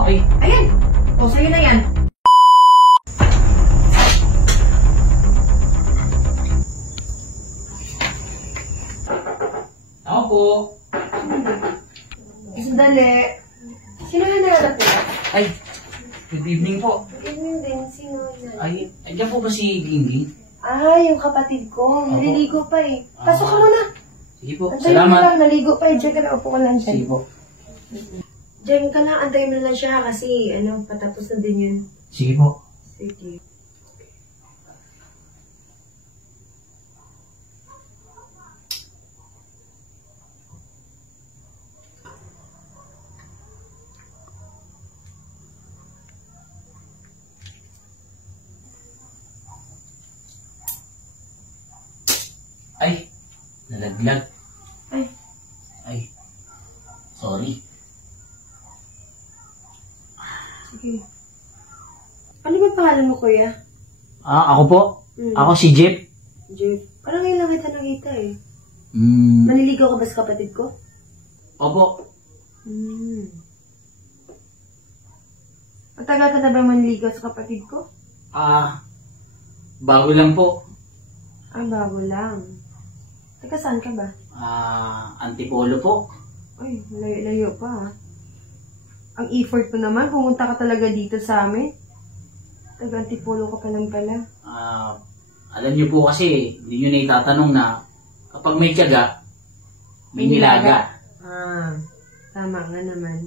Oh, Ay. ayan. O, sa'yo na yan. Ako po. Sandali. Sino yung nahanap mo? Ay, good evening po. Good evening din. Sino yan? Ay, andyan po ba si Gingging? Ah, yung kapatid ko. Naliligo pa eh. Pasok ka muna. Sige po, Antayin mo salamat. lang. Naligo pa eh. Diyan ka na. Upo ka lang dyan. Sige po. Diyan ka na. Antayin mo lang siya kasi patapos na din yun. Sige po. Sige. Ay, nalaglag. Ay. Ay, sorry. Sige. Ano ba pangalan mo, kuya? Ako po. Ako si Jeff. Jeff. Parang ngayon lang kita nakita eh. Hmm. Maniligaw ka ba sa kapatid ko? Opo. Matagal ka na ba maniligaw sa kapatid ko? Bago lang po. Bago lang. Teka, saan ka ba? Antipolo po. Ay, layo-layo pa ha. Ang effort mo naman, pumunta ka talaga dito sa amin. Taga-Antipolo ka pa lang pala. Alam niyo po kasi, hindi niyo na itatanong na kapag may tiyaga, may nilaga. Tama nga naman.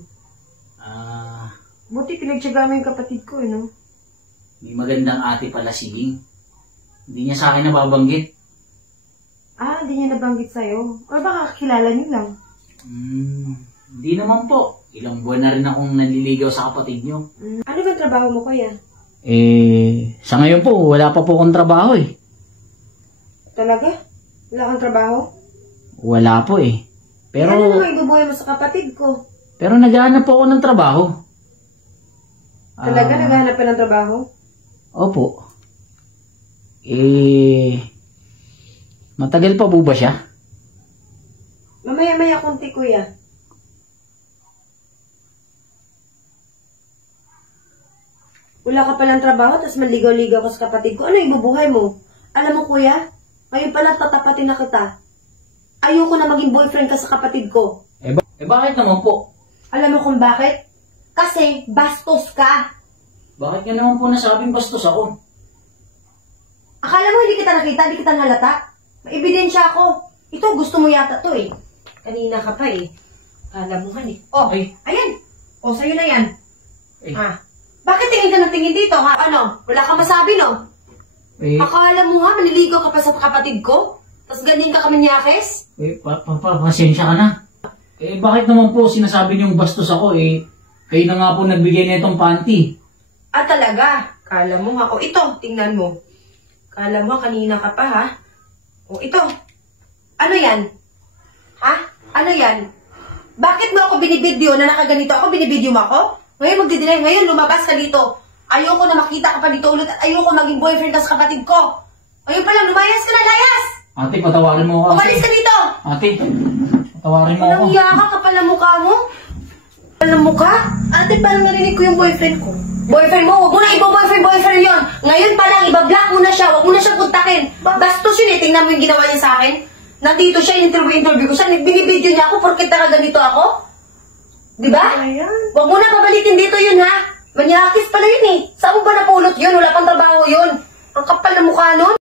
Buti pinagtiyaga mo yung kapatid ko, no? May magandang ate pala si Ging. Hindi niya sa akin nababanggit. Hindi niya nabanggit sa'yo. O baka kilala niyo lang. Hindi naman po. Ilang buwan na rin akong naliligaw sa kapatid niyo. Ano ba trabaho mo, kuya? Sa ngayon po, wala pa po akong trabaho eh. Talaga? Wala kang trabaho? Wala po eh. Pero, ano naman ibubuhay mo sa kapatid ko? Pero naghahanap po ako ng trabaho. Talaga? Naghahanap ka ng trabaho? Opo. Matagal pa po ba siya? Mamaya-maya konti, kuya. Wala ka palang trabaho, tapos maligaw-ligaw ka sa kapatid ko. Ano ibubuhay mo? Alam mo, kuya, ngayon pala tatapatin na kita. Ayoko na maging boyfriend ka sa kapatid ko. Bakit naman po? Alam mo kung bakit? Kasi bastos ka. Bakit nga naman po nasabing bastos ako? Akala mo hindi kita nakita, hindi kita nalata? May ebidensya ako. Ito, gusto mo yata to eh. Kanina ka pa eh. Akala mo eh. Oh, ayan. Oh, sa'yo na yan. Bakit tingin ka ng tingin dito, ha? Ano? Wala ka masabi, no? Akala mo ha, maniligaw ka pa sa kapatid ko? Tapos ganyan ka kamanyakes? Pasensya ka na. Bakit naman po sinasabi niyong bastos ako kayo na nga po nagbigay na itong panty. Talaga? Kala mo ha? O ito, tingnan mo. Kala mo, kanina ka pa ha? O ito. Ano yan? Ha? Ano yan? Bakit mo ako binibidyo na nakaganito ako? Binibidyo mo ako? Ngayon magdidinay, ngayon lumabas ka dito. Ayoko na makita ka pa dito ulit at ayoko maging boyfriend ka sa kapatid ko. Ngayon pa lang, lumayas ka na, layas! Ate, patawarin mo ako. Umalis ka dito! Ate, patawarin mo ako. Anong iya ka? Kapal na mukha mo? Kapal na mukha? Ate, parang narinig ko yung boyfriend ko. Boyfriend mo? Huwag mo na boyfriend yon. Ngayon pa lang, ibablock mo na siya. Huwag mo na siya kontakin. Bastos yun eh. Tingnan mo yung ginawa niya sa akin. Nandito siya, interview ko siya. Binibidyo niya ako porque ganito ako. Diba? Huwag mo na pabalikin dito yun ha. Manyakis pala yun eh. Saan mo ba napulot yun? Wala pang trabaho yun. Ang kapal na mukha nun.